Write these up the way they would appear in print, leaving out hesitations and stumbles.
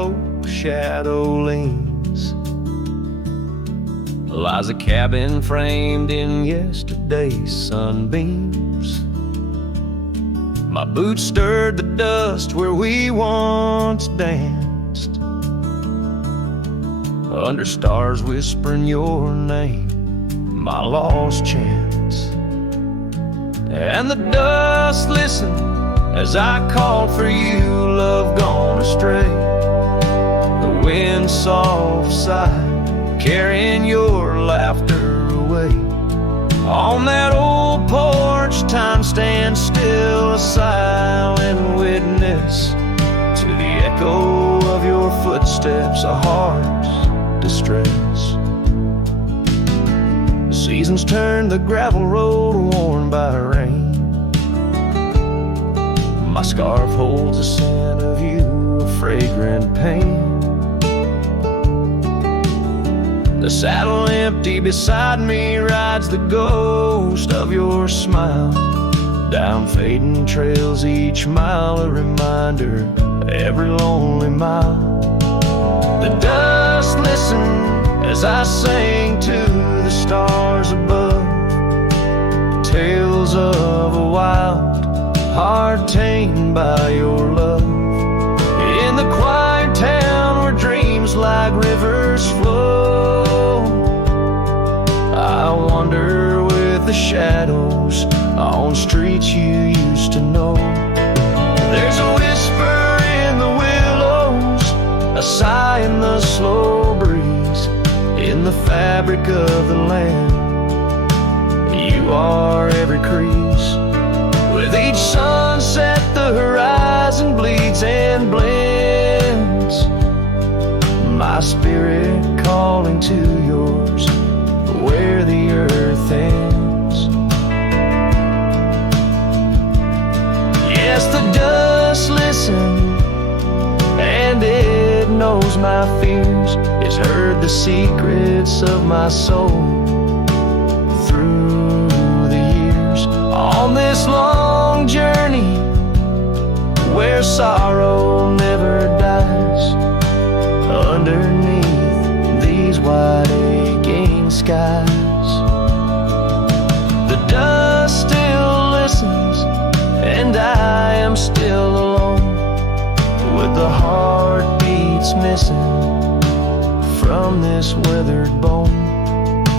narrow shadow leans lies a cabin framed in yesterday's sunbeams. My boots stirred the dust where we once danced, under stars whispering your name, my lost chance. And the dust listened as I called for you, love gone astray. The wind soft sighed, carrying your laughter away. On that old porch, time stands still, a silent witness to the echo of your footsteps, a heart's distress. The seasons turn the gravel road worn by rain. My scarf holds a scent of you, a fragrant pain. The saddle empty beside me rides the ghost of your smile. Down fading trails each mile, a reminder every lonely mile. The dust listened as I sang to the stars above, tales of a wild heart tamed by your love. In the quiet town where dreams like rivers flow, I wander with the shadows on streets you used to know. There's a whisper in the willows, a sigh in the slow breeze, in the fabric of the land. You are every crease. With each sunset the horizon bleeds and blends, my spirit calling to yours where the earth ends. Yes, the dust listens and it knows my fears. It's heard the secrets of my soul through the years. On this long journey where sorrow never dies, underneath these wide aching skies, the dust still listens and I am still alone, with the heartbeats missing from this weathered bone.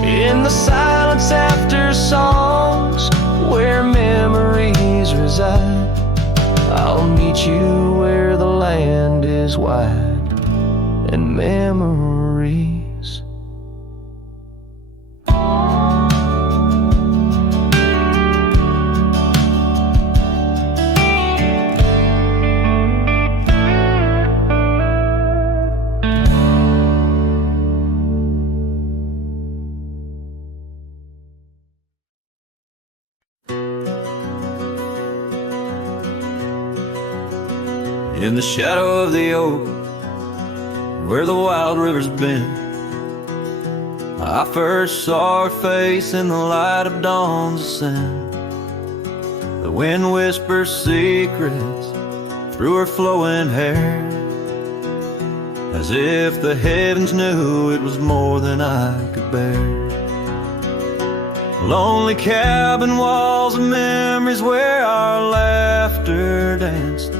In the silence after songs where memories reside, I'll meet you where the land is wide and memories. In the shadow of the oak, where the wild river's been, I first saw her face in the light of dawn's ascent. The wind whispers secrets through her flowing hair, as if the heavens knew it was more than I could bear. Lonely cabin walls of memories where our laughter danced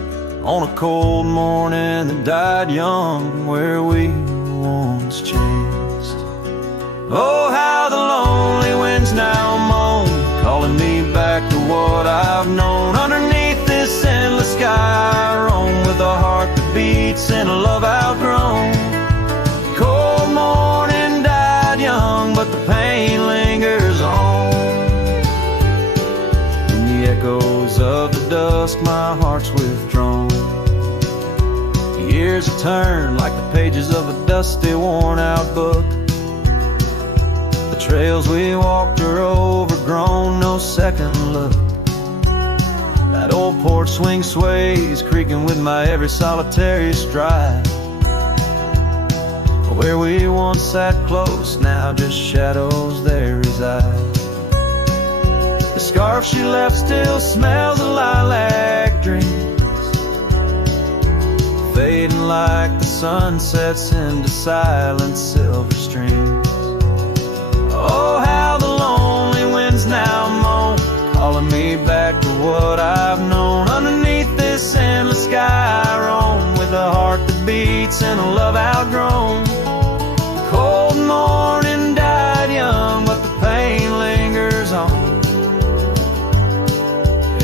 on a cold morning that died young, where we once chanced. Oh, how the lonely winds now moan, calling me back to what I've known. Underneath this endless sky I roam, with a heart that beats and a love outgrown. Cold morning died young, but the pain lingers on. In the echoes of the dusk my heart's withdrawn. Years have turned like the pages of a dusty, worn-out book. The trails we walked are overgrown, no second look. That old porch swing sways, creaking with my every solitary stride. Where we once sat close, now just shadows there reside. The scarf she left still smells of lilac dreams, fading like the sun sets into silent silver streams. Oh, how the lonely winds now moan, calling me back to what I've known. Underneath this endless sky I roam, with a heart that beats and a love outgrown. Cold morning died young, but the pain lingers on.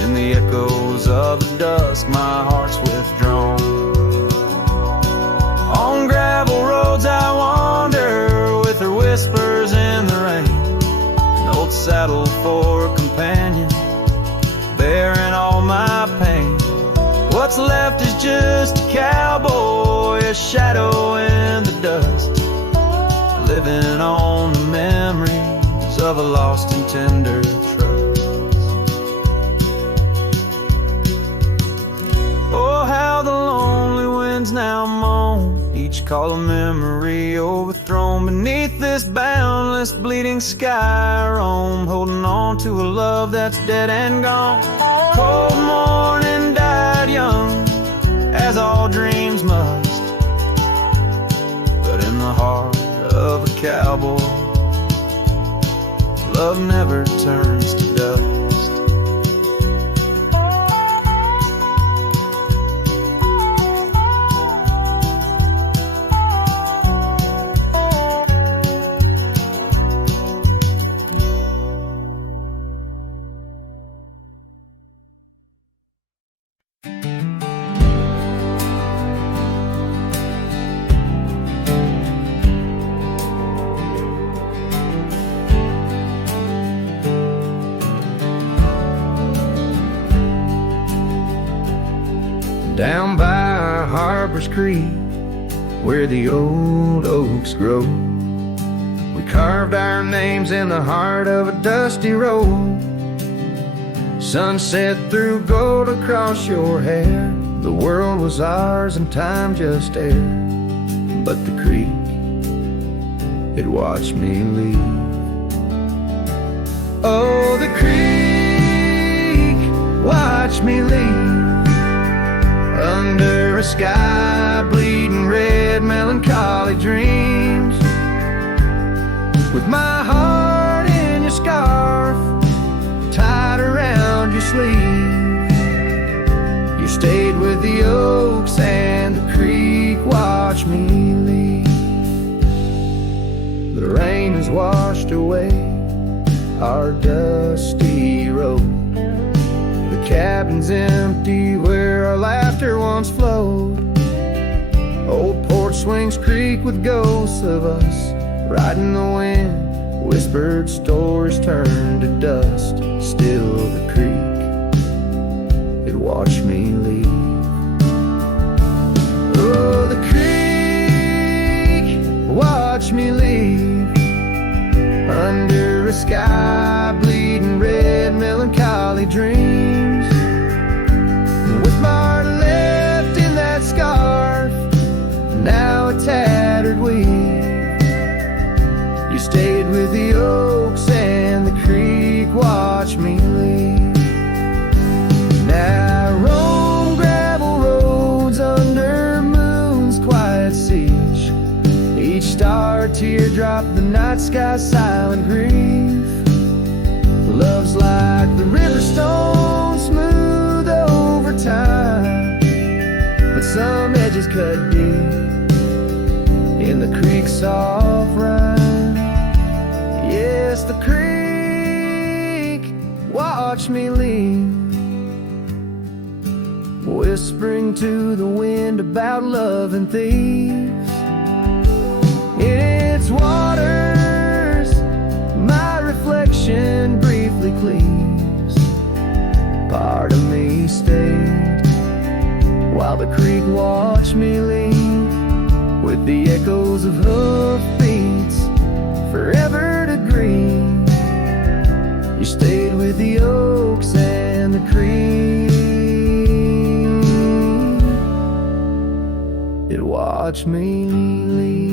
In the echoes of the dusk, my heart's withdrawn. On gravel roads I wander, with her whispers in the rain. An old saddle for a companion, bearing all my pain. What's left is just a cowboy, a shadow in the dust, living on the memories of a lost and tender trust. Oh, how the lonely winds now moan, each call a memory overthrown. Beneath this boundless bleeding sky I roam, holding on to a love that's dead and gone. Cold morning died young, as all dreams must, but in the heart of a cowboy, love never turns to dust. Down by Harper's Creek, where the old oaks grow, we carved our names in the heart of a dusty road. Sunset threw gold across your hair. The world was ours and time just air. But the creek, it watched me leave. Oh, the creek watched me leave. Under a sky bleeding red, melancholy dreams. With my heart in your scarf, tied around your sleeve. You stayed with the oaks and the creek watched me leave. The rain has washed away our dusty road. The cabin's empty where our laughter once flowed. Old porch swings creak with ghosts of us riding the wind. Whispered stories turn to dust. Still the creek, it watched me leave. Oh, the creek watched me leave. Under a sky bleeding red, melancholy dreams. With my heart left in that scarf, now a tattered weed. You stayed with the oaks and the creek watched me leave. Now I roam gravel roads under moon's quiet siege. Each star teardrop, the night sky silent grief. Love's like the river stone, smooth over time, but some edges cut deep in the creek's soft rhyme. Yes, the creek watched me leave, whispering to the wind about love and thieves. In its waters, my reflection briefly cleaves. Part of me stayed while the creek watched me leave, with the echoes of hoofbeats forever to grieve. You stayed with the oaks and the creek, it watched me leave.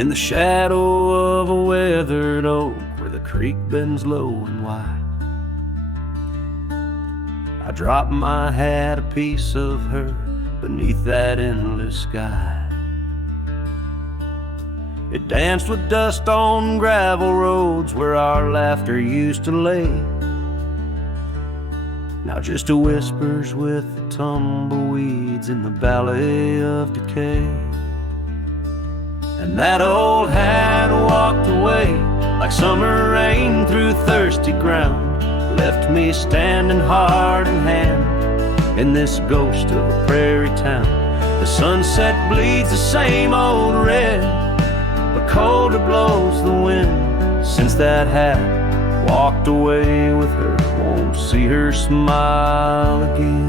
in the shadow of a weathered oak where the creek bends low and wide. I dropped my hat, a piece of her, beneath that endless sky. It danced with dust on gravel roads where our laughter used to lay. Now just a whispers with the tumbleweeds in the valley of decay. And that old hat walked away like summer rain through thirsty ground, left me standing heart in hand in this ghost of a prairie town. The sunset bleeds the same old red, but colder blows the wind since that hat walked away with her. Won't see her smile again.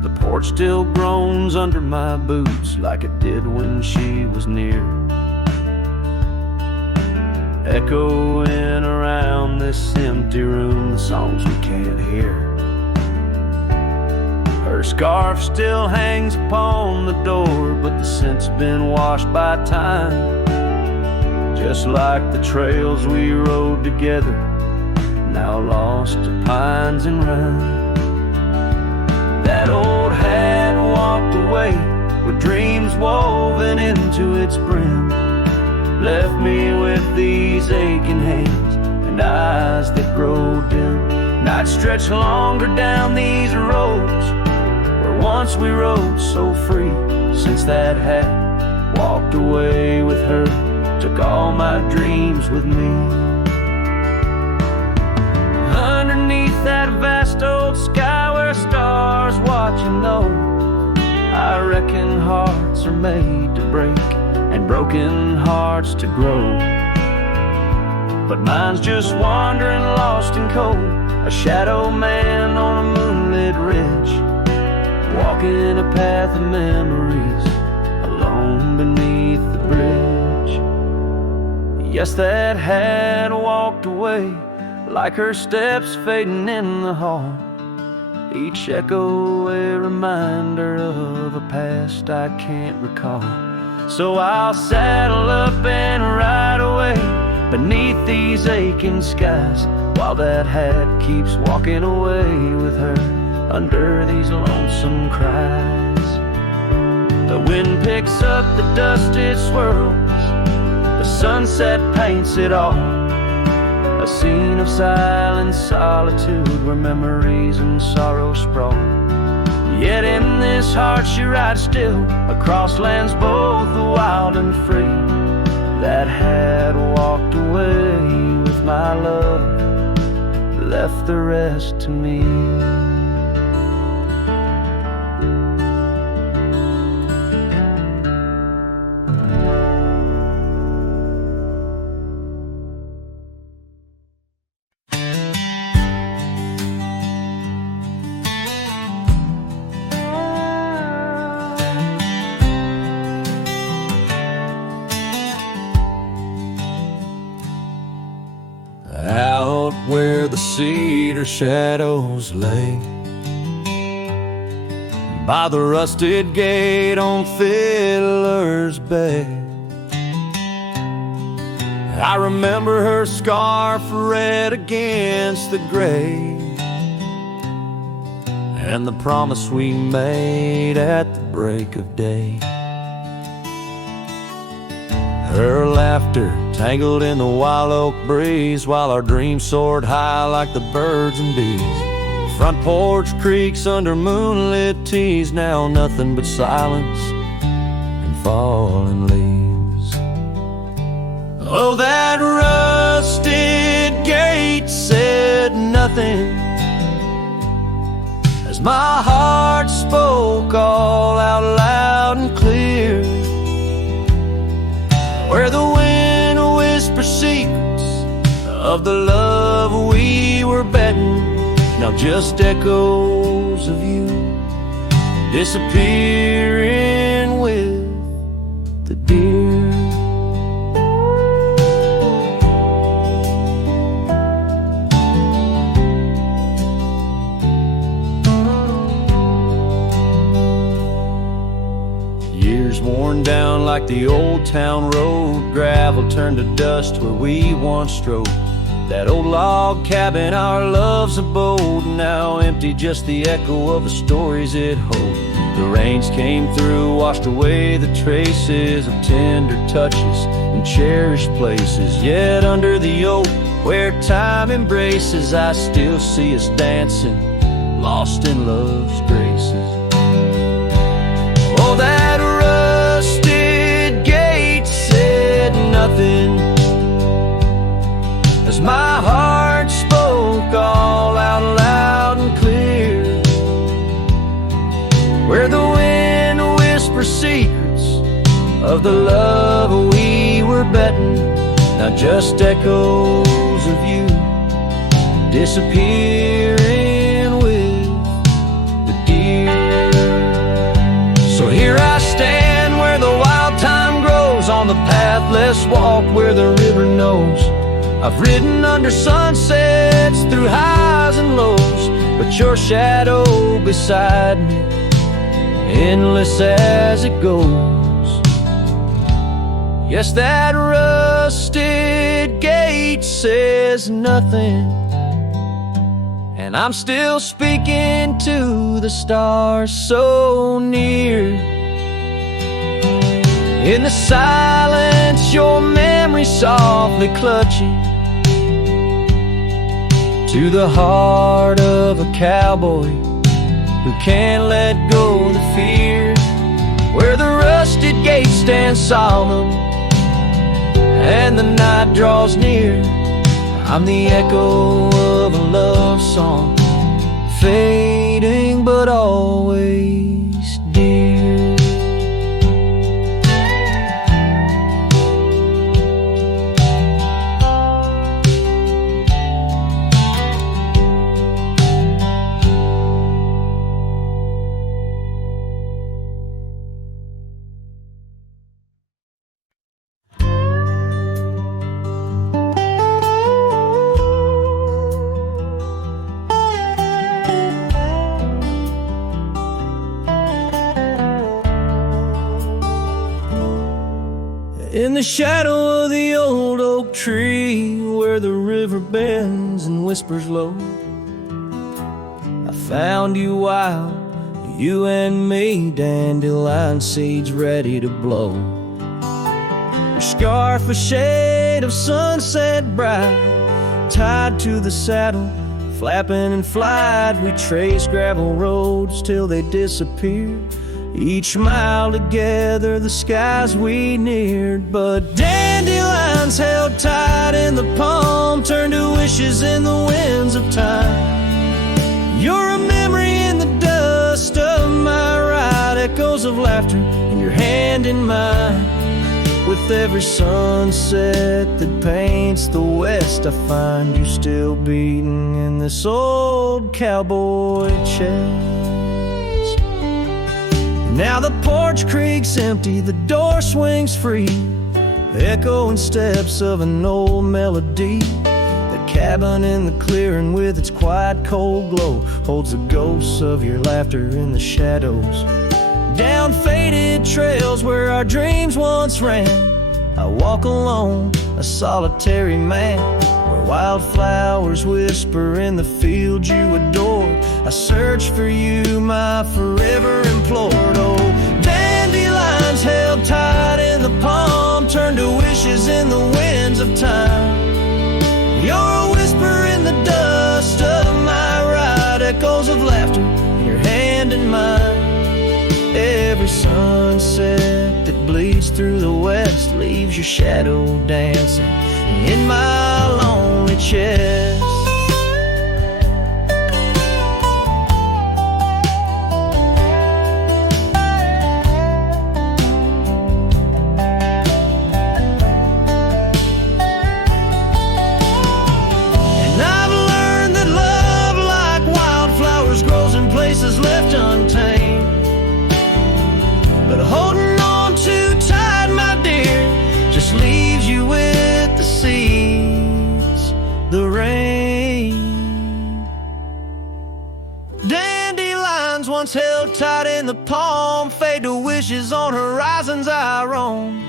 The porch still groans under my boots like it did when she was near, echoing around this empty room the songs we can't hear. Her scarf still hangs upon the door, but the scent's been washed by time, just like the trails we rode together, now lost to pines and rime. That old hat walked away with dreams woven into its brim, left me with these aching hands and eyes that grow dim. Nights stretch longer down these roads where once we rode so free, since that hat walked away with her, took all my dreams with me. Underneath that vast old sky where stars watch and know, I reckon hearts are made to break and broken hearts to grow. But mine's just wandering lost and cold, a shadow man on a moonlit ridge, walking a path of memories alone beneath the bridge. Yes, that hat walked away like her steps fading in the hall, each echo a reminder of a past I can't recall. So I'll saddle up and ride away beneath these aching skies, while that hat keeps walking away with her under these lonesome cries. The wind picks up the dust it swirls, the sunset paints it all, a scene of silent solitude where memories and sorrow sprawl. Yet in this heart she rides still, across lands both wild and free. That hat walked away with my love, left the rest to me. Out where the cedar shadows lay, by the rusted gate on Fiddler's Bay, I remember her scarf red against the gray, and the promise we made at the break of day. Her laughter tangled in the wild oak breeze, while our dreams soared high like the birds and bees. Front porch creaks under moonlit teas, now nothing but silence and falling leaves. Oh, that rusted gate said nothing as my heart spoke all out loud and clear, where the wind whispers secrets of the love we were betting, now just echoes of you disappearing with the deer. Years worn down like the old town road, gravel turned to dust where we once strode. That old log cabin, our love's abode, now empty, just the echo of the stories it holds. The rains came through, washed away the traces of tender touches and cherished places. Yet under the oak, where time embraces, I still see us dancing, lost in love's graces. Oh, that rusted gate said nothing as my heart spoke all out loud and clear, where the wind whispers secrets of the love we were betting, now just echoes of you disappearing with the deer. So here I stand where the wild thyme grows, on the path less walked where the river knows. I've ridden under sunsets through highs and lows, but your shadow beside me, endless as it goes. Yes, that rusted gate says nothing, and I'm still speaking to the stars so near. In the silence, your memory softly clutching to the heart of a cowboy who can't let go the fear, where the rusted gate stands solemn and the night draws near. I'm the echo of a love song, fading but always dear. In the shadow of the old oak tree, where the river bends and whispers low, I found you wild, you and me, dandelion seeds ready to blow. Your scarf a shade of sunset bright, tied to the saddle, flapping in flight. We traced gravel roads till they disappeared, each mile together the skies we neared. But dandelions held tight in the palm turned to wishes in the winds of time. You're a memory in the dust of my ride, echoes of laughter in your hand in mine. With every sunset that paints the west, I find you still beating in this old cowboy chest. Now the porch creaks empty, the door swings free, echoing steps of an old melody. The cabin in the clearing with its quiet cold glow holds the ghosts of your laughter in the shadows. Down faded trails where our dreams once ran, I walk alone, a solitary man, where wildflowers whisper in the fields you adored. I search for you, my forever implored. Oh, dandelions held tight in the palm turned to wishes in the winds of time. You're a whisper in the dust of my ride, echoes of laughter in your hand in mine. Every sunset that bleeds through the west leaves your shadow dancing in my lonely chest. And I've learned that love, like wildflowers, grows in places left untamed. But holding on too tight, my dear, just leaves you with the seeds, the rain. Dandelions once held tight in the palm fade to wishes on horizons I roam.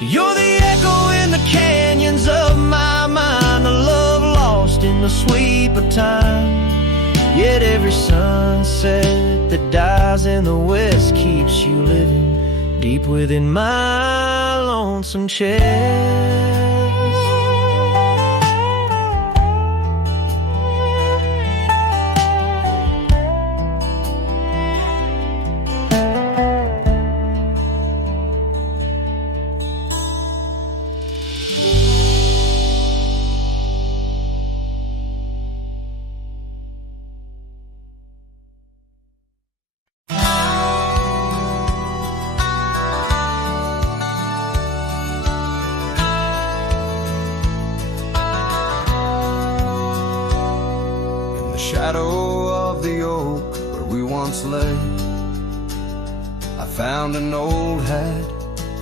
You're the echo in the canyons of my mind, a love lost in the sweep of time. Yet every sunset that dies in the west keeps you living deep within my lonesome chest. Shadow of the oak where we once lay, I found an old hat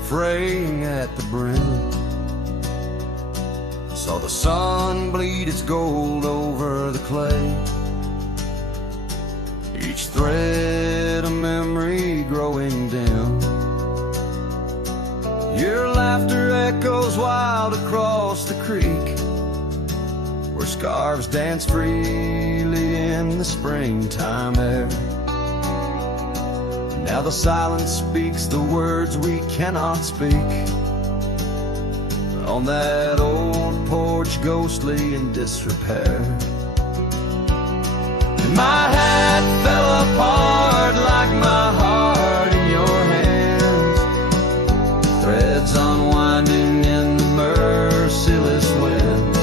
fraying at the brim. Saw the sun bleed its gold over the clay, each thread a memory growing dim. Your laughter echoes wild across the creek, where scarves dance freely in the springtime air. Now the silence speaks the words we cannot speak, on that old porch ghostly in disrepair. And my hat fell apart like my heart in your hands, threads unwinding in the merciless winds,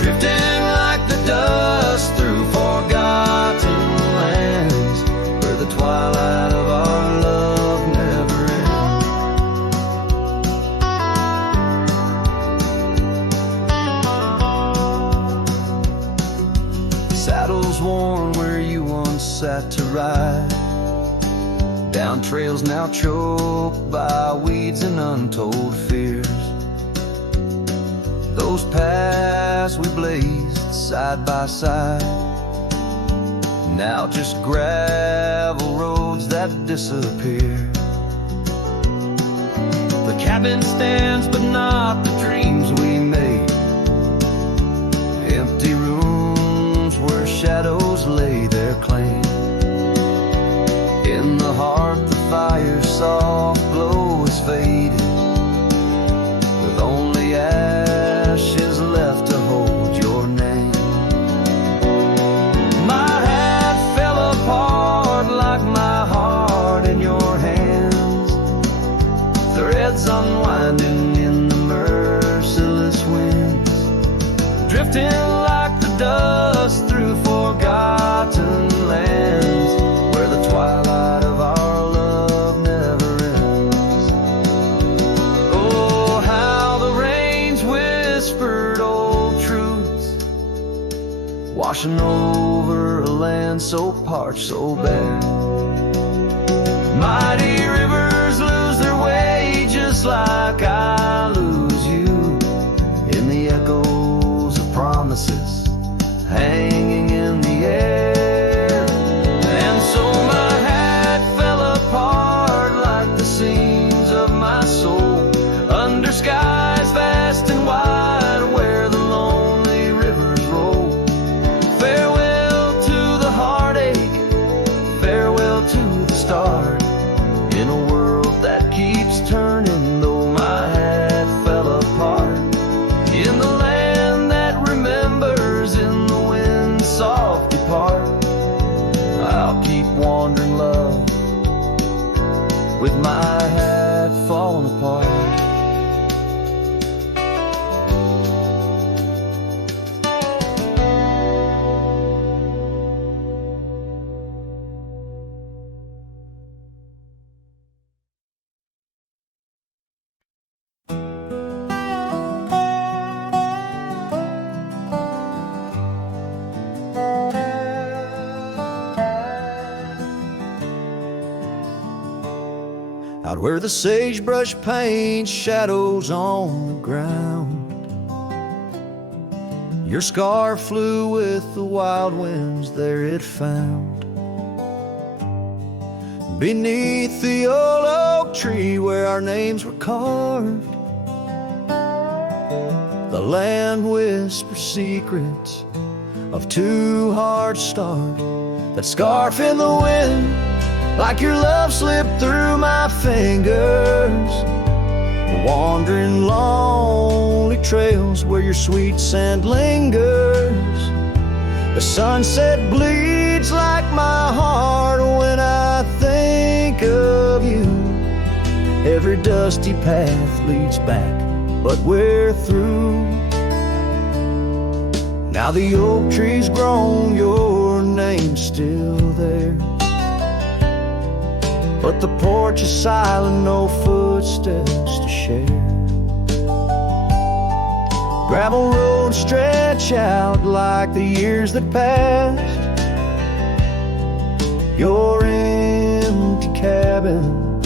drifting like the dust through forgotten lands, where the twilight of our love never ends. Saddles worn where you once sat to ride, down trails now choked by weeds and untold fears. Those paths we blazed side by side, now just gravel roads that disappear. The cabin stands but not the dreams we made, empty rooms where shadows lay their claim. In the heart the fire's soft glow is faded, with only ashes left to hold your name. My hat fell apart like my heart in your hands, threads unwinding in the merciless winds, drifting like the dust through forgotten lands, where the twilight of our love never ends. Oh, how the rains whispered old truths, washing over a land so parched, so bare. Mighty rivers lose their way just like I lose you, in the echoes of promises hanging in the air. And so my hat fell apart like the seams of my soul, under skies vast and wide where the lonely rivers roll. Farewell to the heartache, farewell to the start, in a world that keeps turning, though my hat fell apart. In the land that remembers, in the wind's soft depart, I'll keep wandering, love, with my hat falling apart. Out where the sagebrush paints shadows on the ground, your scar flew with the wild winds there it found. beneath the old oak tree where our names were carved. The land whispers secrets of two hearts starved. That scarf in the wind, like your love slipped through my fingers. Wandering lonely trails where your sweet scent lingers. The sunset bleeds like my heart when I think of you. Every dusty path leads back, but we're through. Now the oak tree's grown, your name's still there, but the porch is silent, no footsteps to share. Gravel roads stretch out like the years that passed. Your empty cabin,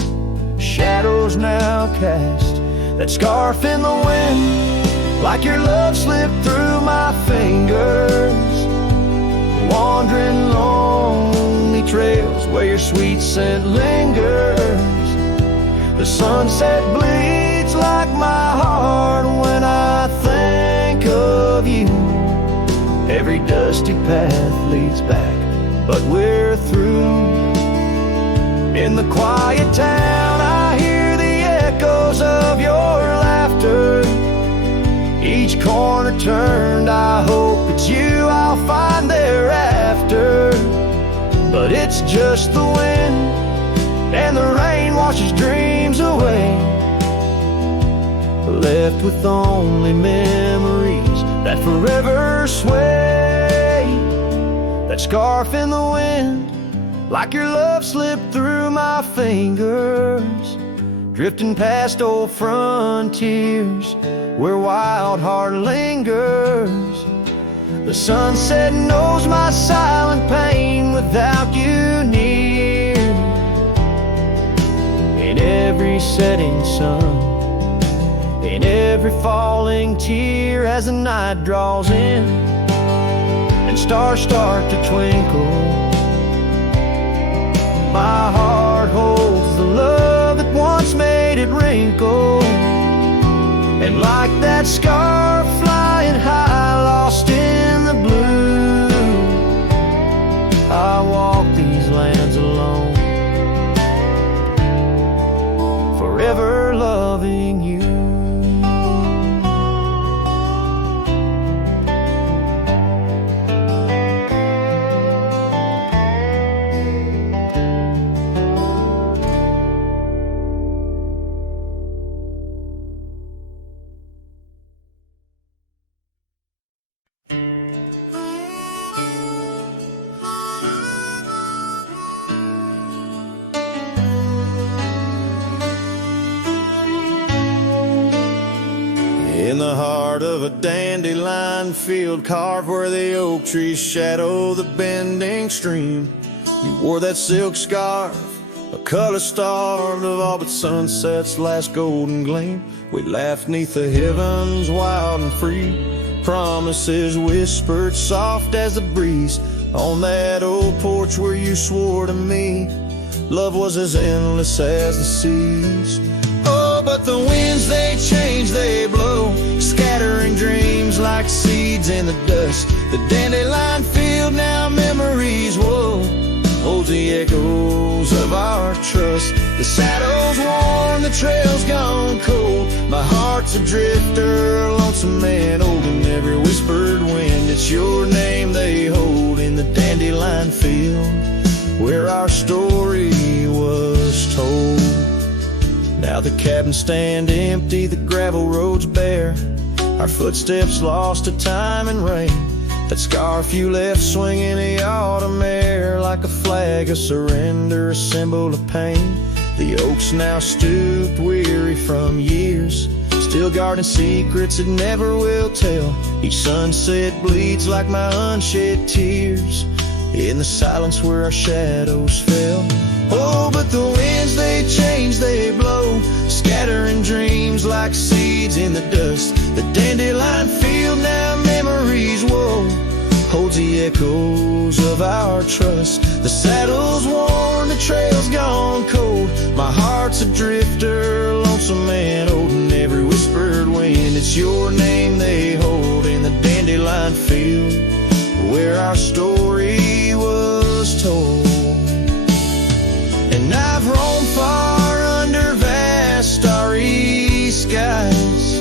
shadows now cast. That scarf in the wind, like your love slipped through my fingers. Wandering lonely trails where your sweet scent lingers. The sunset bleeds like my heart when I think of you. Every dusty path leads back, but we're through. In the quiet town I hear the echoes of your laughter. Each corner turned, I hope it's you I'll find thereafter. But it's just the wind, and the rain washes dreams away, left with only memories that forever sway. That scarf in the wind, like your love slipped through my fingers. Drifting past old frontiers where wild heart lingers. The sunset knows my silent pain without you near. In every setting sun, in every falling tear, as the night draws in and stars start to twinkle, my heart holds the love that once made it wrinkle. And like that scarf flying high, lost in the blue, I walk these lands alone, forever loving you. In the heart of a dandelion field, carved where the oak trees shadow the bending stream, you wore that silk scarf, a color starved of all but sunset's last golden gleam. We laughed neath the heavens wild and free, promises whispered soft as the breeze on that old porch where you swore to me love was as endless as the seas. Oh, but the winds, they change, they blow, scattering dreams like seeds in the dust. The dandelion field, now memories, whoa, holds the echoes of our trust. The saddle's worn, the trail's gone cold, my heart's a drifter, lonesome and old. In every whispered wind, it's your name they hold in the dandelion field where our story was told. Now the cabins stand empty, the gravel roads bare, our footsteps lost to time and rain. That scarf you left swinging the autumn air like a flag of surrender, a symbol of pain. The oaks now stooped, weary from years, still guarding secrets that never will tell. Each sunset bleeds like my unshed tears in the silence where our shadows fell. Oh, but the winds, they change, they blow, scattering dreams like seeds in the dust. The dandelion field, now memories, whoa, holds the echoes of our trust. The saddle's worn, the trail's gone cold. My heart's a drifter, lonesome and old, and every whispered wind, it's your name they hold in the dandelion field where our story was told. And I've roamed far under vast starry skies,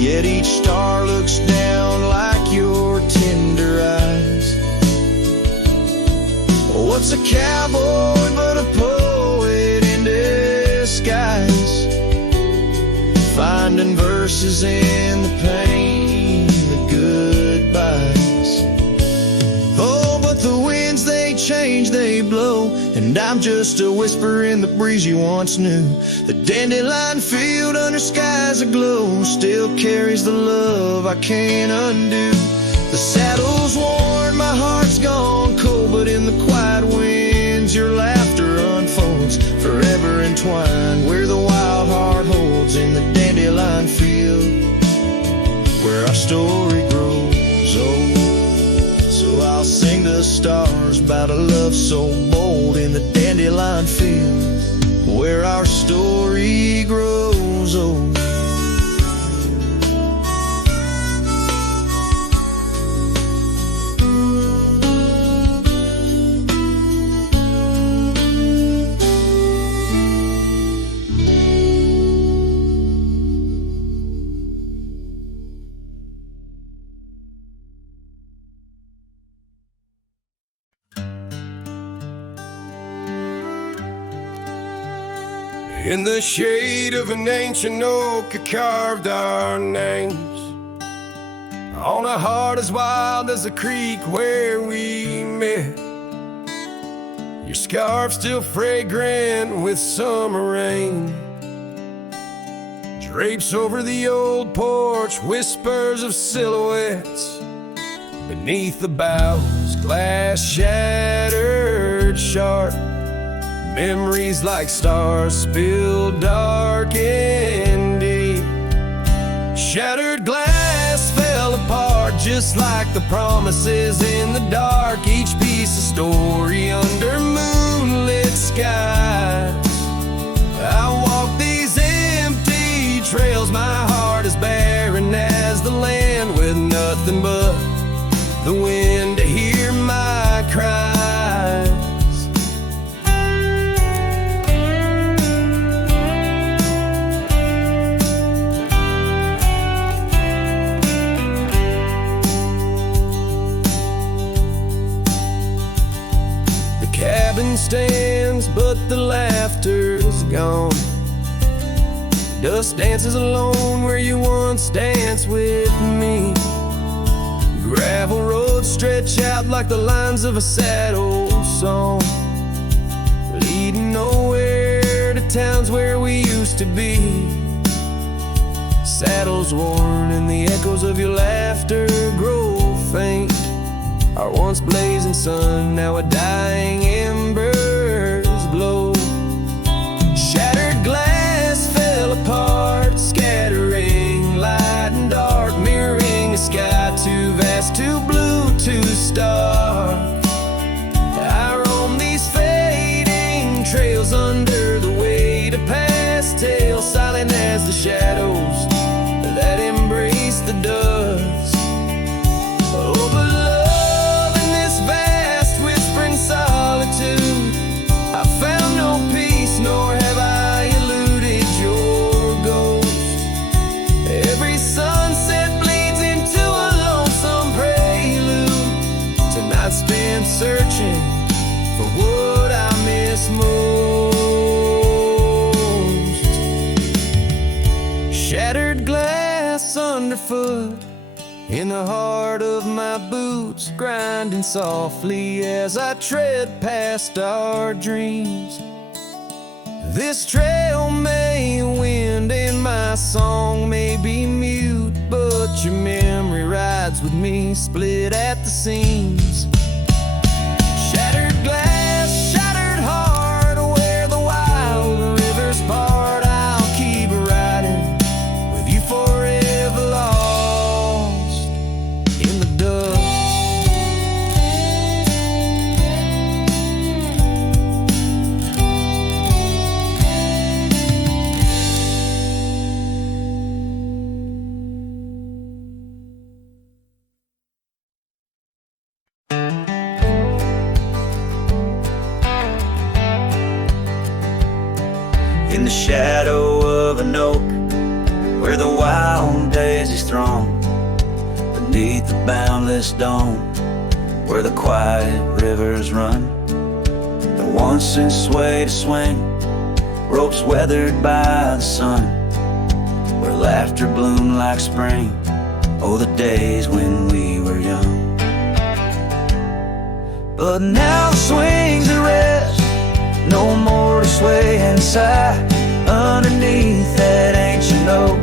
yet each star looks down like your tender eyes. What's a cowboy but a poet in disguise, finding verses in the pain, the goodbyes. Oh, but the winds, they change, they blow, and I'm just a whisper in the breeze you once knew. The dandelion field under skies aglow still carries the love I can't undo. The saddle's worn, my heart's gone cold, but in the quiet winds your laughter unfolds, forever entwined where the wild heart holds in the dandelion field where our story grows old. So I'll sing the stars about a love so bold in the dandelion field where our story grows old. In the shade of an ancient oak, I carved our names on a heart as wild as the creek where we met. Your scarf still fragrant with summer rain drapes over the old porch, whispers of silhouettes beneath the boughs, glass shattered sharp. Memories like stars spilled dark and deep. Shattered glass fell apart just like the promises in the dark. Each piece a story under moonlit skies. I walk these empty trails, my heart is barren as the land, with nothing but the wind to hear my cries. Cabin stands, but the laughter's gone. Dust dances alone where you once danced with me. Gravel roads stretch out like the lines of a sad old song, leading nowhere to towns where we used to be. Saddles worn and the echoes of your laughter grow faint. Our once blazing sun, now a dying embers glow. Shattered glass fell apart, scattering light and dark, mirroring a sky too vast, too blue, too stark. I roam these fading trails under the weight of past tales, silent as the shadows that embrace the dust. Oh, but I found no peace, nor have I eluded your ghost. Every sunset bleeds into a lonesome prelude. Tonight spent searching for what I miss most. Shattered glass underfoot, in the heart of my boots, grinding softly as I tread past our dreams. This trail may wind and my song may be mute, but your memory rides with me, split at the seams. Shattered glass, shattered heart, where the wild rivers part, I'll keep riding with you forever lost in the dust. in the shadow of an oak, where the wild daisies throng, beneath the boundless dome, where the quiet rivers run, that once in sway to swing, ropes weathered by the sun, where laughter bloomed like spring. Oh, the days when we were young. But now the swings at rest, no more to sway and sigh underneath that ancient oak,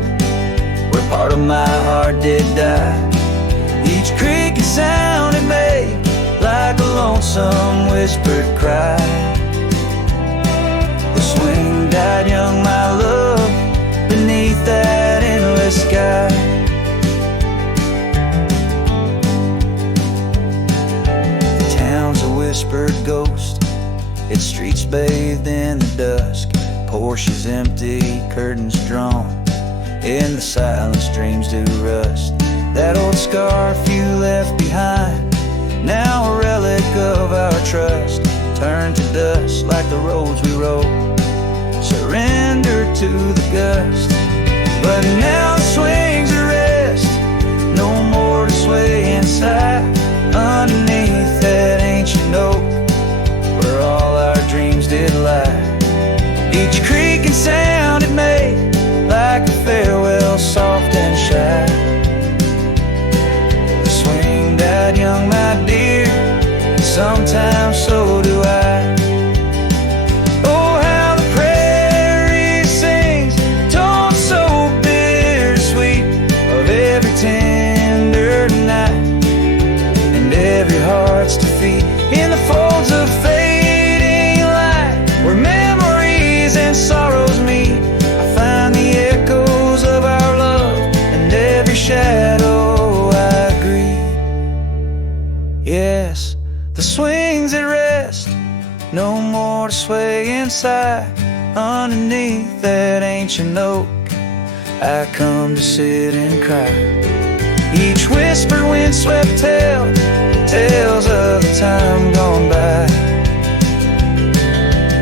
where part of my heart did die. Each creaking sound it made like a lonesome whispered cry. The swing died young, my love, beneath that endless sky. The town's a whispered ghost, its streets bathed in the dusk, Porsches empty, curtains drawn, in the silence dreams do rust. That old scarf you left behind, now a relic of our trust, turned to dust like the roads we rode, surrendered to the gust. But now the swings are rest, no more to sway inside underneath that ancient oak, where all our dreams did lie. Each creaking sound it made like a farewell, soft and shy. The swing died young, my dear, sometimes so do I. Oh, how the prairie sings, tones so bittersweet, of every tender night and every heart's defeat, in the folds of fading light, where memories and sorrows meet. I find the echoes of our love and every shadow I greet. Yes, the swings at rest, no more to sway inside underneath that ancient oak. I come to sit and cry. Each whisper windswept tale, tales of the time gone by.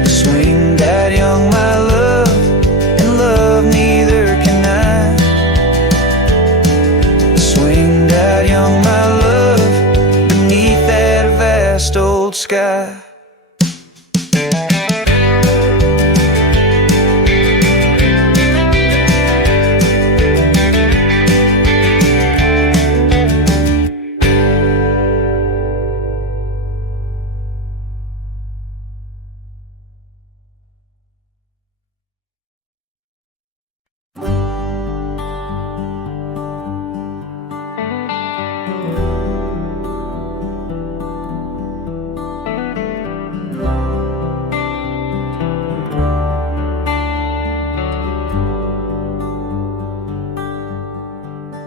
The swing died young, my love, and love neither can I. The swing died young, my love, beneath that vast old sky.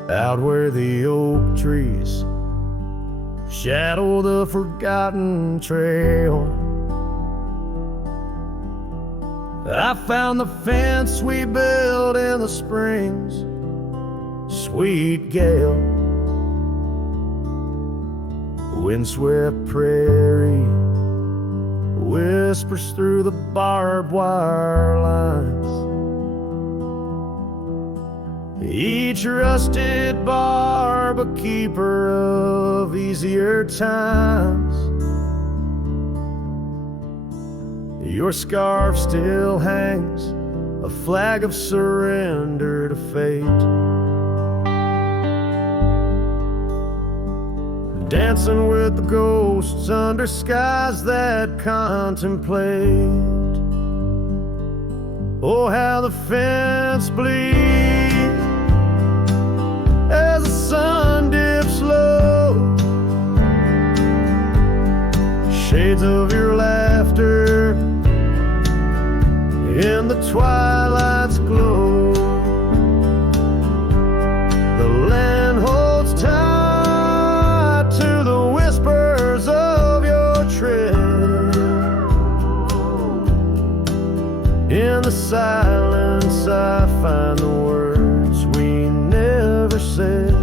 Out where the oak trees shadow the forgotten trail, I found the fence we built in the spring's sweet gale. Windswept prairie whispers through the barbed wire lines, each rusted barb a keeper of easier times. Your scarf still hangs, a flag of surrender to fate, dancing with the ghosts under skies that contemplate. Oh, how the fence bleeds as the sun dips low, shades of your laughter in the twilight's glow. The land holds tight to the whispers of your tread. In the silence I find the words we never said.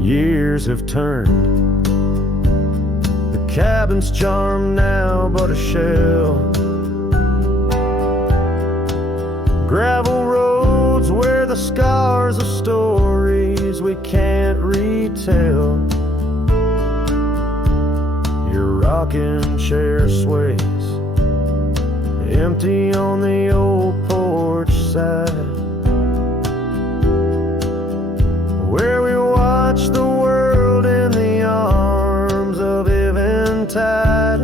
Years have turned, the cabin's charm now but a shell. Gravel roads where the scars of stories we can't retell. Your rocking chair sways empty on the old porch side, where we watch the world in the arms of eventide.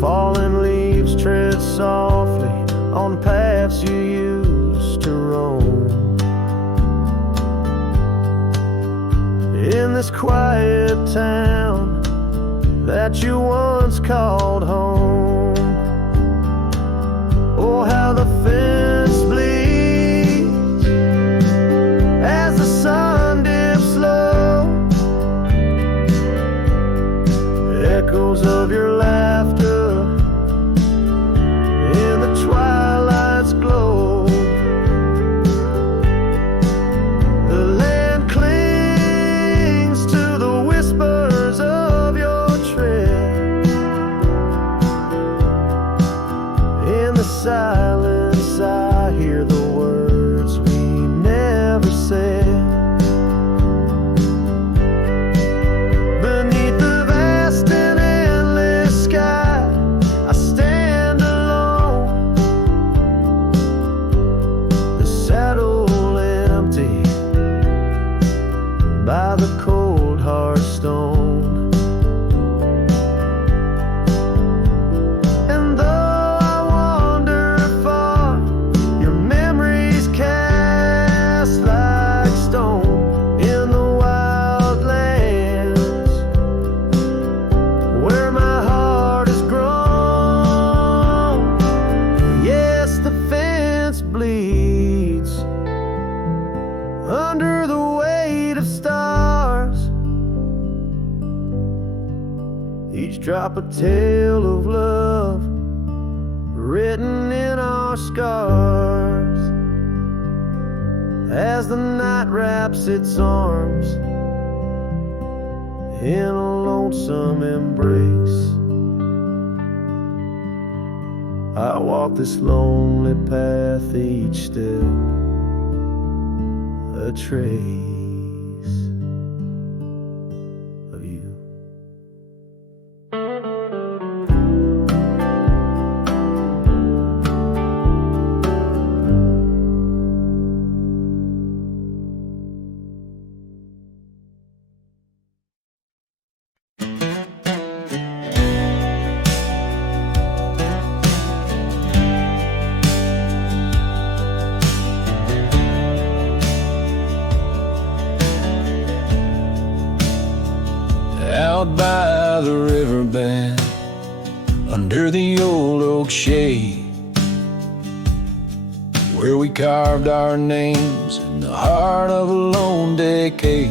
Falling leaves tread softly on paths you used to roam. In this quiet town that you once called home. Oh, how the fence bleeds as the sun dips low. Echoes of your laughter in the twilight's glow. The land clings to the whispers of your tread. In the silence I hear the words we never said. Beneath the vast and endless sky I stand alone, the saddle empty by the cold hard stone. And though I wander far, your memories cast like stone in the wild lands where my heart has grown. Yes, the fence bleeds under the weight of stars, each drop a tale of love written in our scars. As the night wraps its arms in a lonesome embrace, I walk this lonely path, each step a trace of you. Out by the riverbed, under the old oak shade, where we carved our names in the heart of a lone decade.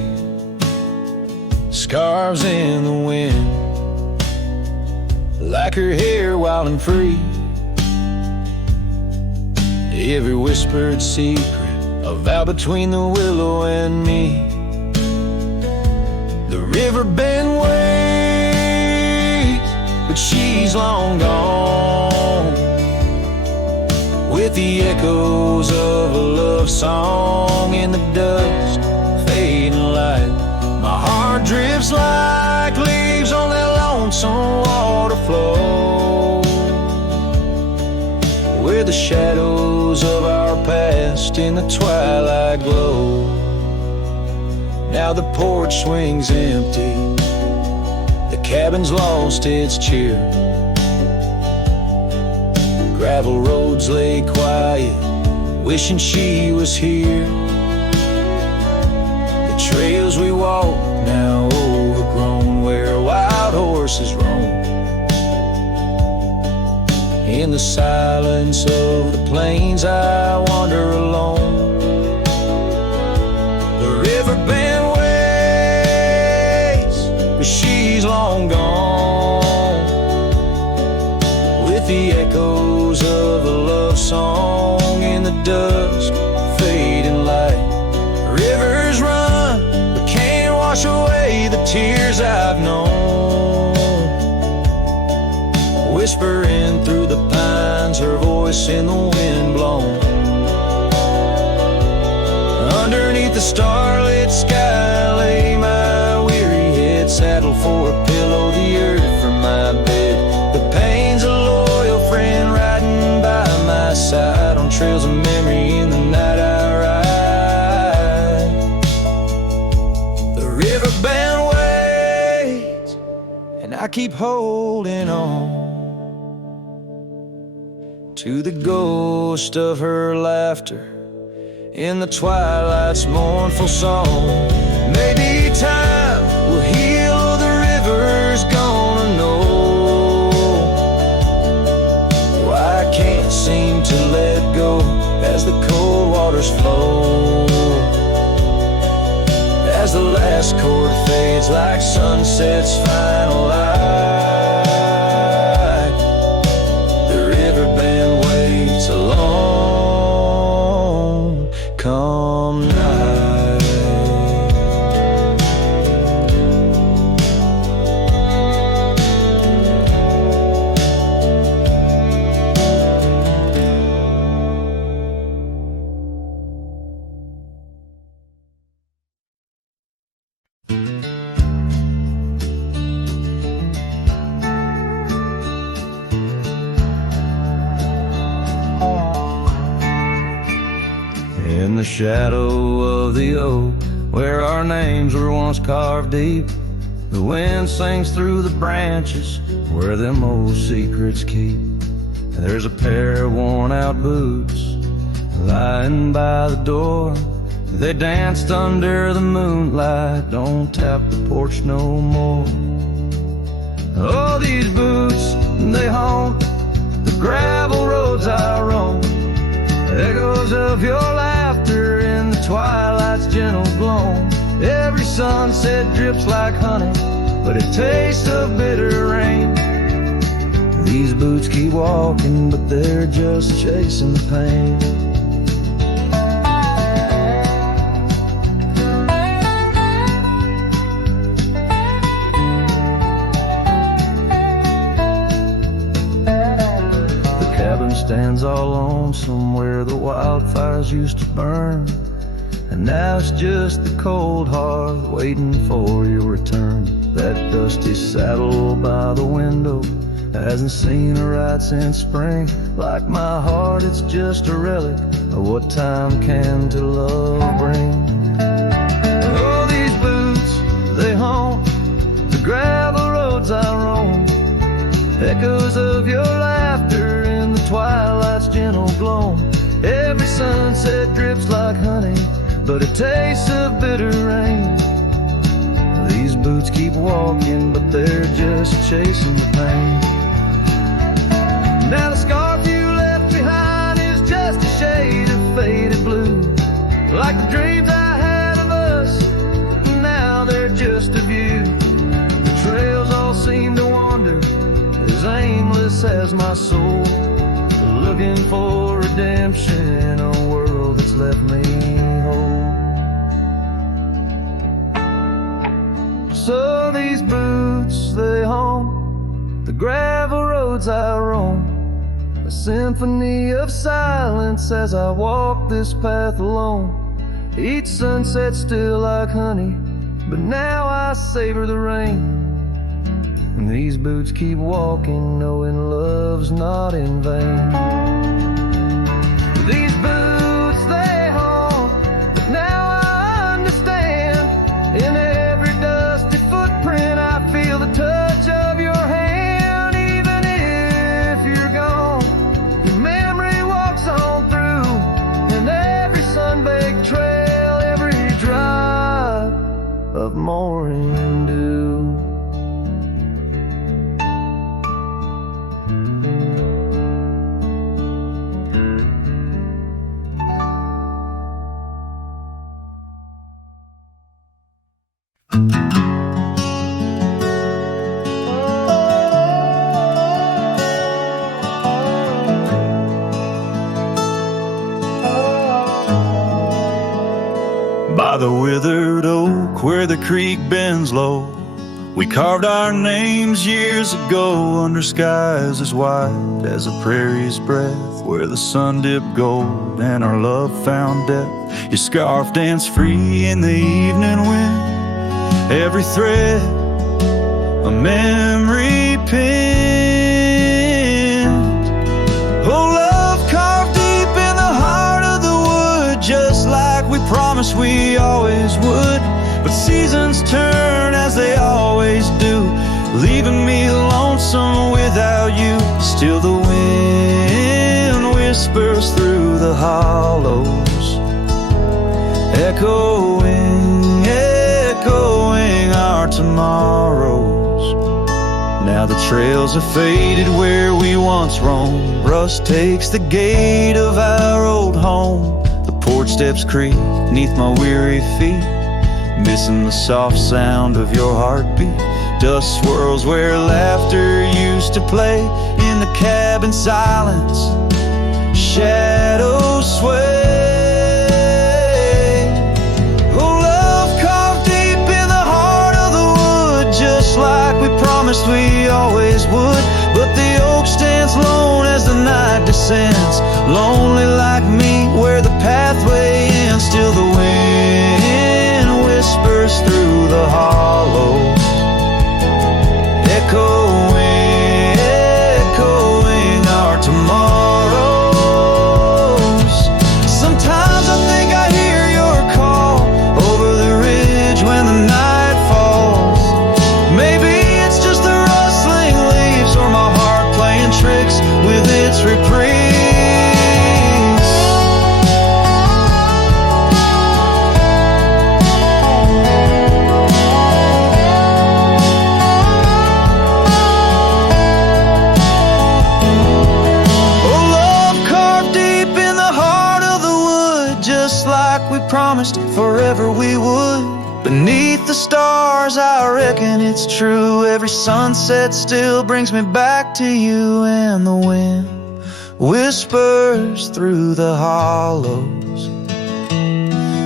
Scarves in the wind, like her hair wild and free. Every whispered secret, a vow between the willow and me. The river bend waits, but she's long gone, with the echoes of a love song in the dust, fading light. My heart drifts like leaves on that lonesome water flow, where the shadows of our past in the twilight glow. Now the porch swings empty, the cabin's lost its cheer. Gravel roads lay quiet, wishing she was here. The trails we walk now overgrown, where wild horses roam. In the silence of the plains I wander alone. The river bend waits, but she's long gone, with the echoes of a love song in the dusk, fading light. Rivers run, but can't wash away the tears I've known. Whispering through the pines, her voice in the wind blown. Underneath the starlit sky lay my weary head, saddled for a pillow, the earth from my bed. The pain's a loyal friend riding by my side on trails of memory in the night I ride. The river band waits, and I keep holding on to the ghost of her laughter in the twilight's mournful song. Maybe time will heal, the river's gonna know why I can't seem to let go as the cold waters flow. As the last chord fades like sunset's final light, the river band waits alone come night. In the shadow of the oak, where our names were once carved deep, the wind sings through the branches where them old secrets keep. There's a pair of worn out boots lying by the door. They danced under the moonlight, don't tap the porch no more. Oh, these boots, they haunt the gravel roads I roam. Echoes of your laughter in the twilight's gentle glow. Every sunset drips like honey, but it tastes of bitter rain. These boots keep walking, but they're just chasing the pain. Stands all lonesome where the wildfires used to burn, and now it's just the cold hearth waiting for your return. That dusty saddle by the window hasn't seen a ride since spring. Like my heart, it's just a relic of what time can to love bring. Oh, these boots, they haunt the gravel roads I roam. Echoes of your laughter in the twilight's gentle glow. Every sunset drips like honey, but it tastes of bitter rain. These boots keep walking, but they're just chasing the pain. Now the scarf you left behind is just a shade of faded blue, like the dreams I had of us, now they're just a view. The trails all seem to wander as aimless as my soul, looking for redemption in a world that's left me whole. So these boots, they haunt the gravel roads I roam, a symphony of silence as I walk this path alone. Each sunset still like honey, but now I savor the rain. And these boots keep walking, knowing love's not in vain. These boots, they haunt, but now I understand. In every dusty footprint, I feel the touch of your hand. Even if you're gone, your memory walks on through. And every sun-baked trail, every drop of morning dew. By the withered oak where the creek bends low, We carved our names years ago under skies as wide as a prairie's breath, where the sun dipped gold and our love found depth. Your scarf danced free in the evening wind, every thread a memory pinned. Oh, love carved deep in the heart of the wood, just like we promised we always would. But seasons turn as they always do, leaving me lonesome without you. Still the wind whispers through the hollows, echoing, echoing our tomorrows. Now the trails have faded where we once roamed. Rust takes the gate of our old home. The porch steps creak neath my weary feet, missing the soft sound of your heartbeat. Dust swirls where laughter used to play. In the cabin silence, shadows sway. Oh, love carved deep in the heart of the wood, just like we promised we always would. But the oak stands lone as the night descends, lonely like me where the pathway ends. Still the wind whispers through the hollows, echoing, echoing our tomorrows. Sometimes I think I hear your call over the ridge when the night falls. Maybe it's just the rustling leaves or my heart playing tricks with its reprise. Promised forever we would. Beneath the stars, I reckon it's true. Every sunset still brings me back to you. And the wind whispers through the hollows,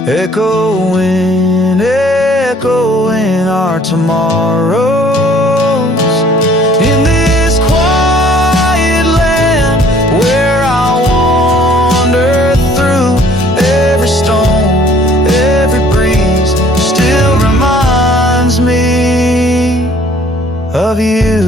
echoing, echoing our tomorrows. In this quiet land where I wander through, every stone, me of you.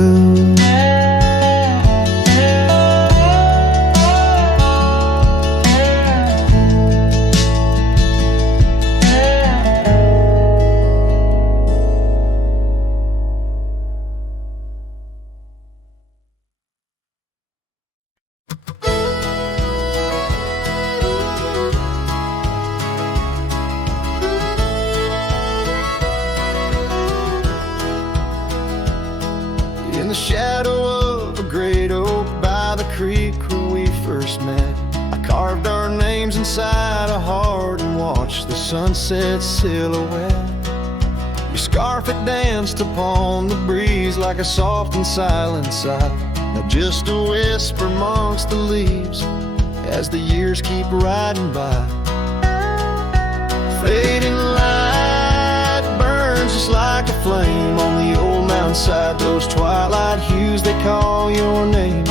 In the shadow of a great oak by the creek where we first met, I carved our names inside a heart and watched the sunset silhouette. Your scarf had danced upon the breeze like a soft and silent sigh, now just a whisper amongst the leaves as the years keep riding by. Fading light burns just like a flame on the old mountainside. Those twilight hues, they call your name.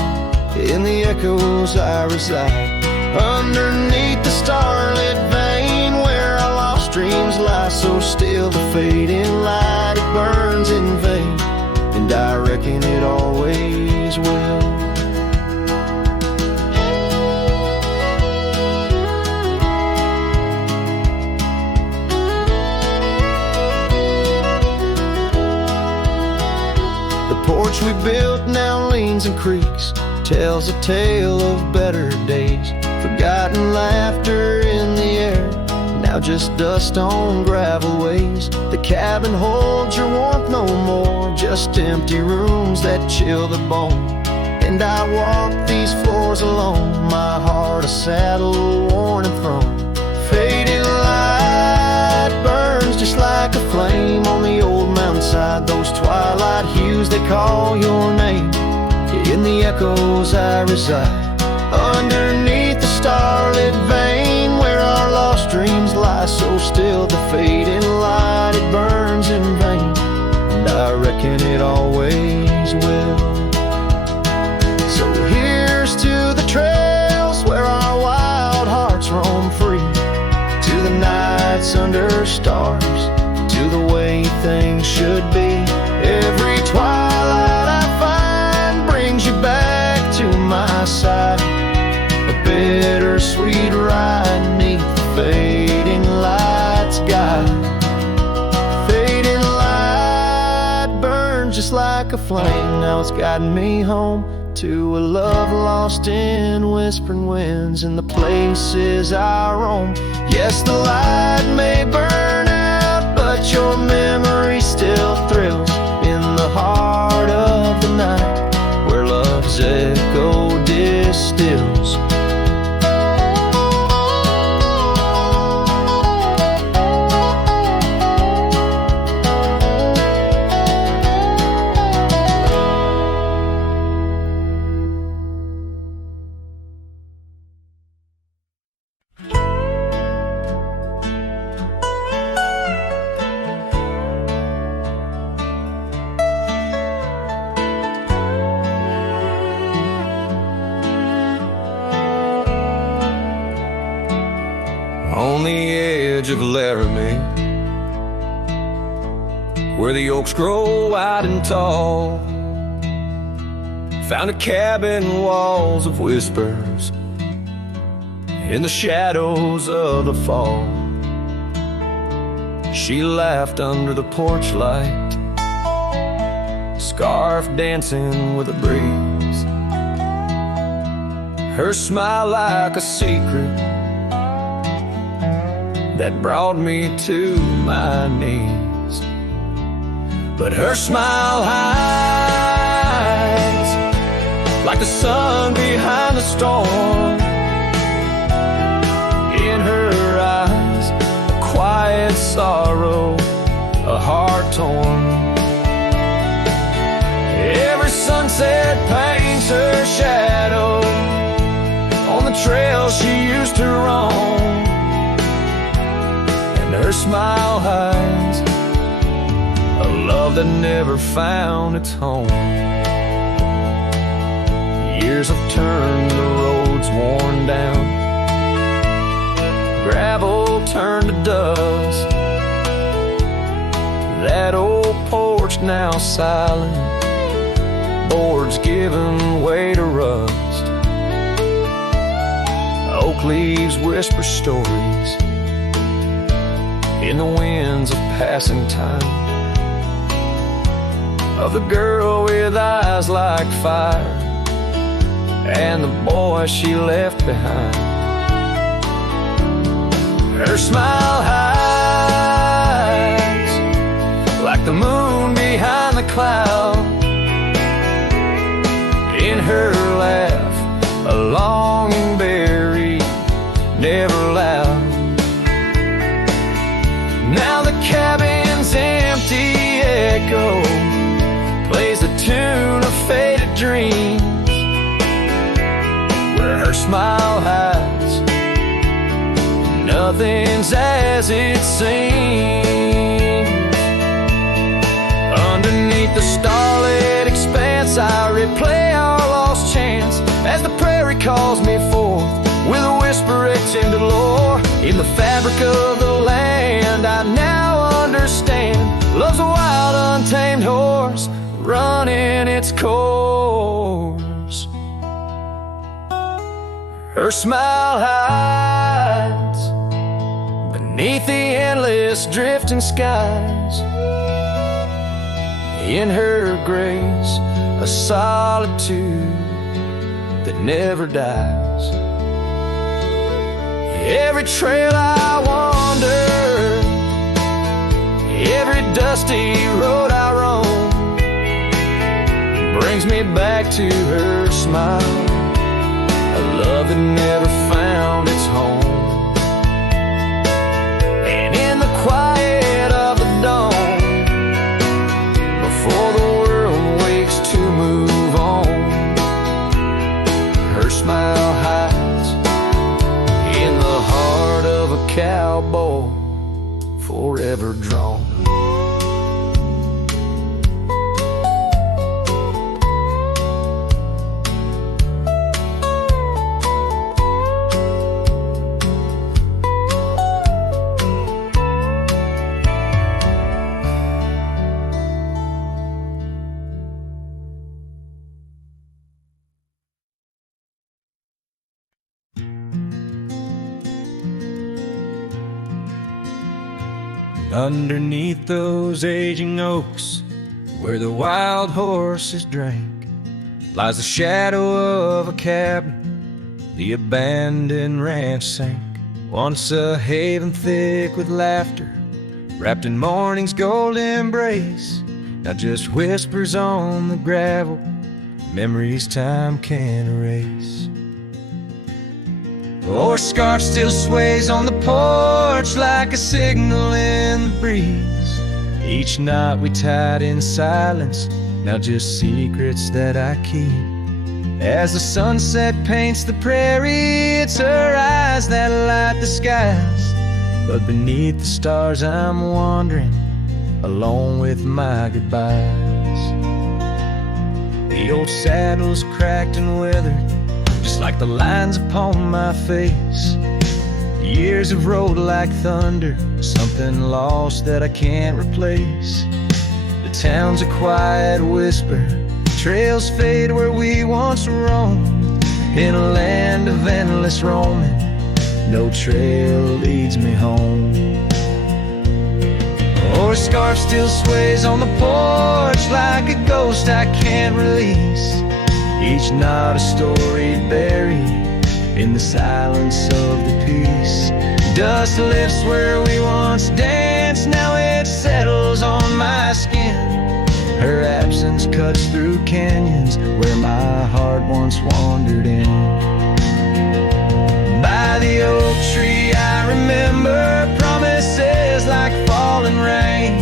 In the echoes I reside, underneath the starlit vein where our lost dreams lie so still. The fading light, it burns in vain, and I reckon it always will. Porch we built now leans and creaks, tells a tale of better days. Forgotten laughter in the air, now just dust on gravel ways. The cabin holds your warmth no more, just empty rooms that chill the bone. And I walk these floors alone, my heart a saddle worn and thrown. Fading light burns just like a flame on the old mountainside. Those twilight hues, they call your name. In the echoes I reside, underneath the starlit vein where our lost dreams lie so still. The fading light, it burns in vain, and I reckon should be. Every twilight I find brings you back to my side. A bittersweet ride 'neath the fading light sky. Fading light burns just like a flame. Now it's guiding me home to a love lost in whispering winds in the places I roam. Yes, the light may burn out, but your memory still thrills in the heart of the night where love's echo distills. On the edge of Laramie, where the oaks grow wide and tall, found a cabin, walls of whispers in the shadows of the fall. She laughed under the porch light, scarf dancing with a breeze, her smile like a secret that brought me to my knees. But her smile hides like the sun behind the storm. In her eyes, a quiet sorrow, a heart torn. Every sunset paints her shadow on the trail she used to roam. Her smile hides a love that never found its home. Years have turned the roads worn down, gravel turned to dust. That old porch now silent, boards giving way to rust. Oak leaves whisper stories in the winds of passing time, of the girl with eyes like fire and the boy she left behind. Her smile hides like the moon behind the cloud. In her laugh, a longing buried, never loud. Now the cabin's empty echo plays the tune of faded dreams, where her smile hides nothing's as it seems. Underneath the starlit expanse, I replay our lost chance as the prairie calls me forth with a whisper etched into lore. In the fabric of the land I now understand, love's a wild untamed horse running its course. Her smile hides beneath the endless drifting skies. In her grace, a solitude that never dies. Every trail I wander, every dusty road I roam, brings me back to her smile, a love that never found its home. And in the quiet of the dawn, before the world wakes to move on, her smile hides in the heart of a cowboy forever drawn. Underneath those aging oaks, where the wild horses drank, lies the shadow of a cabin the abandoned ranch sank. Once a haven thick with laughter, wrapped in morning's golden embrace, now just whispers on the gravel, memories time can't erase. Or scarf still sways on the porch like a signal in the breeze. Each knot we tied in silence, now just secrets that I keep. As the sunset paints the prairie, it's her eyes that light the skies. But beneath the stars I'm wandering, alone with my goodbyes. The old saddle's cracked and withered, just like the lines upon my face. The years have rolled like thunder, something lost that I can't replace. The town's a quiet whisper, trails fade where we once roamed. In a land of endless roaming, no trail leads me home. Or a scarf still sways on the porch like a ghost I can't release. Each knot a story buried in the silence of the peace. Dust lifts where we once danced, now it settles on my skin. Her absence cuts through canyons where my heart once wandered in. By the oak tree I remember promises like falling rain.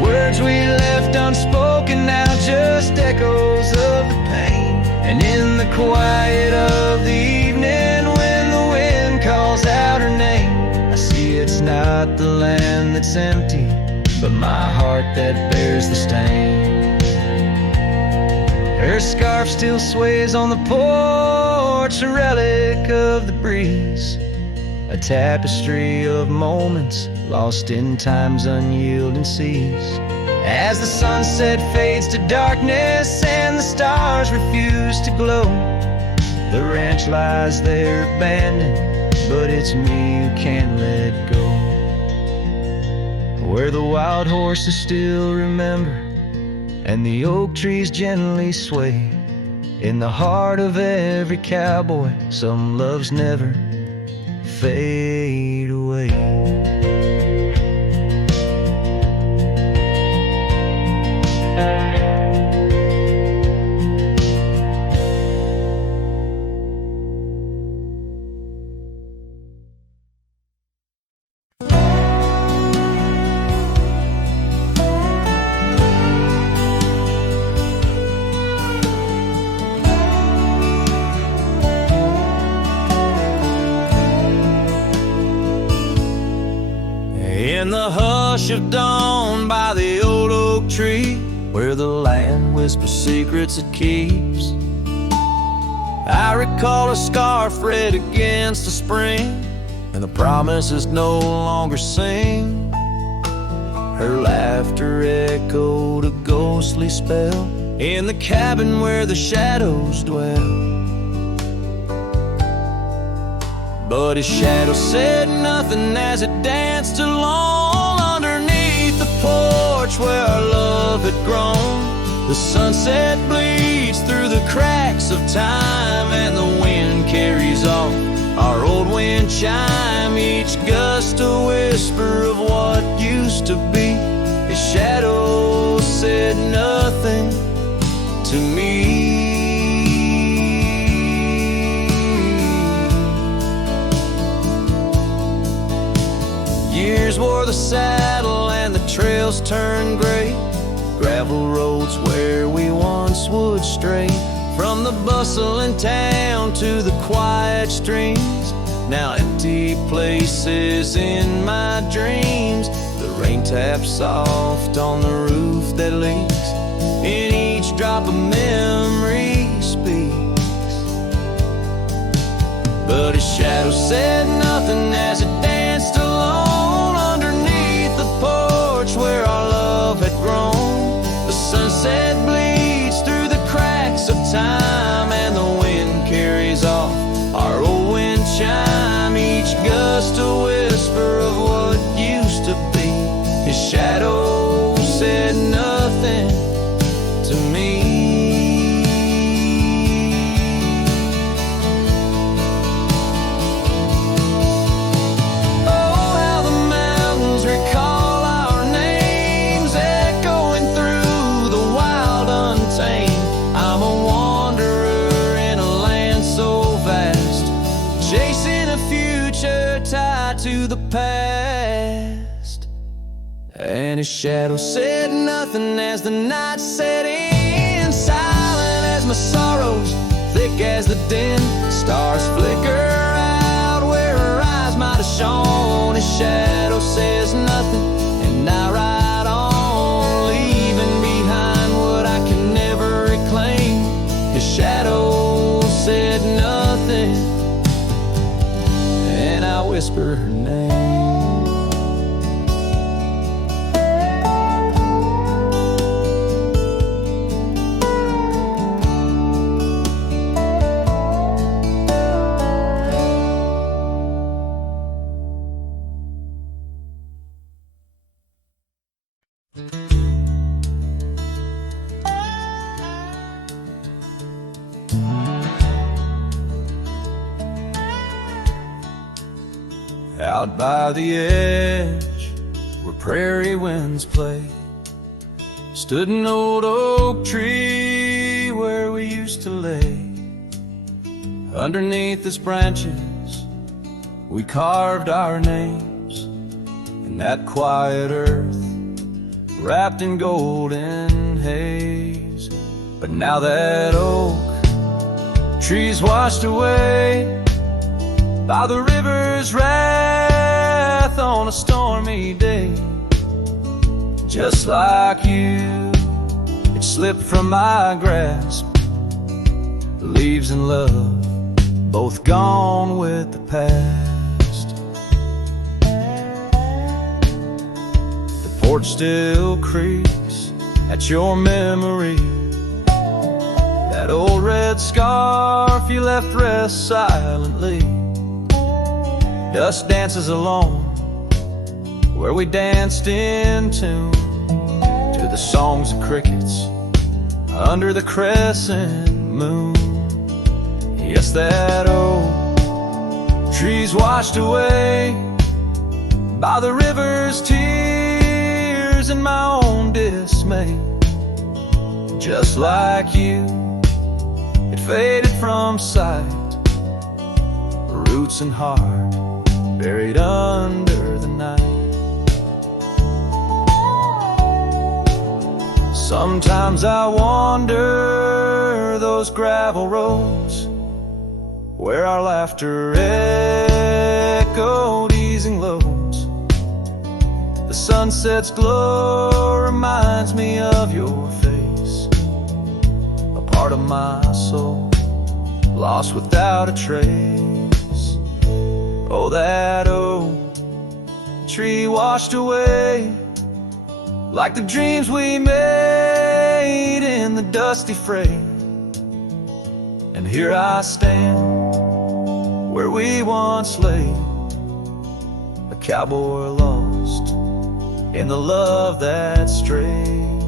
Words we left unspoken, now just echoes of the pain. And in the quiet of the evening, when the wind calls out her name, I see it's not the land that's empty, but my heart that bears the stain. Her scarf still sways on the porch, a relic of the breeze, a tapestry of moments lost in time's unyielding seas. As the sunset fades to darkness and the stars refuse to glow, the ranch lies there abandoned, but it's me who can't let go. Where the wild horses still remember and the oak trees gently sway, in the heart of every cowboy some loves never fade away. In the hush of dawn by the old oak tree, where the land whispers secrets it keeps, I recall a scarf red against the spring, and the promises no longer sing. Her laughter echoed a ghostly spell in the cabin where the shadows dwell. But his shadow said nothing as it danced alone underneath the porch where our love had grown. The sunset bleeds through the cracks of time, and the wind carries off our old wind chime. Each gust a whisper of what used to be. His shadow said nothing to me. Years wore the saddle and the trails turned gray, gravel roads where we once would stray. From the bustling town to the quiet streams, now empty places in my dreams. The rain taps soft on the roof that leaks, in each drop a memory speaks. But his shadow said nothing as it danced alone underneath the porch where our love had grown. The sunset bleeds through the cracks of time, and the wind carries off our old wind chime. Each gust a whisper of what used to be. to the past. And his shadow said nothing as the night set in, silent as my sorrows, thick as the din. Stars flicker out where her eyes might have shone. His shadow says nothing, and I ride on, leaving behind what I can never reclaim. His shadow said nothing, and I whisper her name. Out by the edge, where prairie winds play, stood an old oak tree where we used to lay. Underneath its branches, we carved our names in that quiet earth, wrapped in golden haze. But now that oak tree's washed away by the river's wrath on a stormy day. Just like you, it slipped from my grasp. The leaves and love, both gone with the past. The porch still creaks at your memory. That old red scarf you left rests silently. Dust dances alone where we danced in tune to the songs of crickets under the crescent moon. Yes, that old tree's washed away by the river's tears and my own dismay. Just like you, it faded from sight, roots and heart buried under the night. Sometimes I wander those gravel roads where our laughter echoed easing loads. The sunset's glow reminds me of your face, a part of my soul lost without a trace. Oh, that old tree washed away like the dreams we made in the dusty fray. And here I stand where we once lay, a cowboy lost in the love that strayed.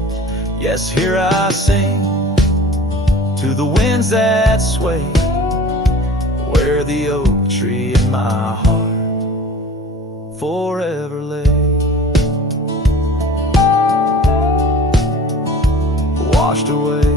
Yes, here I sing to the winds that sway, where the oak tree in my heart forever lay. Washed away